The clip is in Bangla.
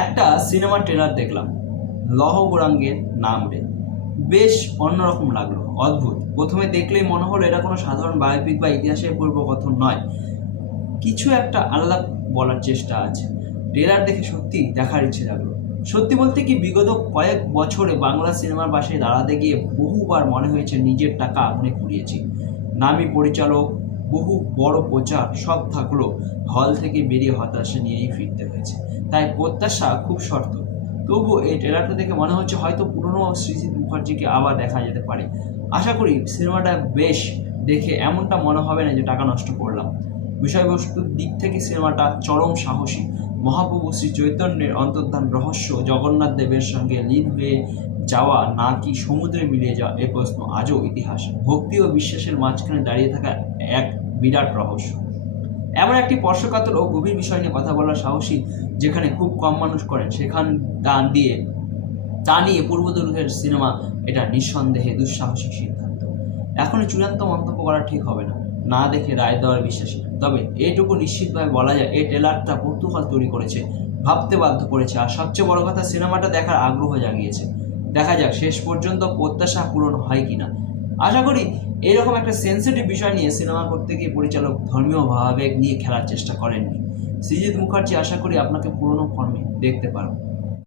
একটা সিনেমার ট্রেলার দেখলাম, লহ গৌরাঙ্গের নাম রে। বেশ অন্যরকম লাগলো, অদ্ভুত। প্রথমে দেখলেই মনে হলো এটা কোনো সাধারণ বায়োপিক বা ইতিহাসের পূর্বকথন নয়, কিছু একটা আলাদা বলার চেষ্টা আছে। ট্রেলার দেখে সত্যি দেখার ইচ্ছে লাগলো। সত্যি বলতে কি, বিগত কয়েক বছরে বাংলা সিনেমার পাশে দাঁড়াতে গিয়ে বহুবার মনে হয়েছে নিজের টাকা আগুনে পুড়িয়েছি। নামী পরিচালক, বহু বড় প্রচার সব থাকলো, হল থেকে বেরিয়ে হতাশা নিয়েই ফিরতে হয়েছে। তাই প্রত্যাশা খুব শর্ত। তবুও এই ট্রেলারটা দেখে মনে হচ্ছে হয়তো পুরনো সৃজিত মুখার্জিকে আবার দেখা যেতে পারে। আশা করি সিনেমাটা বেশ, দেখে এমনটা মনে হবে না যে টাকা নষ্ট করলাম। বিষয়বস্তুর দিক থেকে সিনেমাটা চরম সাহসী। মহাপ্রভু শ্রী চৈতন্যের অন্তর্ধান রহস্য জগন্নাথ দেবের সঙ্গে লীন হয়ে যাওয়া নাকি সমুদ্রে মিলিয়ে যাওয়া, এ প্রশ্ন আজও ইতিহাস। ভক্তি ও বিশ্বাসের মাঝখানে দাঁড়িয়ে থাকা এক বিরাট রহস্য। এমন একটি স্পর্শকাতর ও গভীর বিষয় নিয়ে কথা বলার সাহসী যেখানে খুব কম মানুষ করেন, সেখান তা নিয়ে পূর্বপুরুষের সিনেমা এটা নিঃসন্দেহে দুঃসাহসিক সিদ্ধান্ত। এখনই চূড়ান্ত মন্তব্য করা ঠিক হবে না, না দেখে রায় দেওয়ার বিশ্বাসী। তবে এইটুকু নিশ্চিতভাবে বলা যায়, এই ট্রেলারটা কৌতূহল তৈরি করেছে, ভাবতে বাধ্য করেছে, আর সবচেয়ে বড় কথা সিনেমাটা দেখার আগ্রহ জাগিয়েছে। দেখা যাক শেষ পর্যন্ত প্রত্যাশা পূরণ হয় কিনা। আশা করি এইরকম একটা সেন্সিটিভ বিষয় নিয়ে সিনেমা করতে গিয়ে পরিচালক ধর্মীয় ভাবাবেগ নিয়ে খেলার চেষ্টা করেননি। সৃজিত মুখার্জি আশা করি আপনাকে পুরনো ফর্মে দেখতে পারো।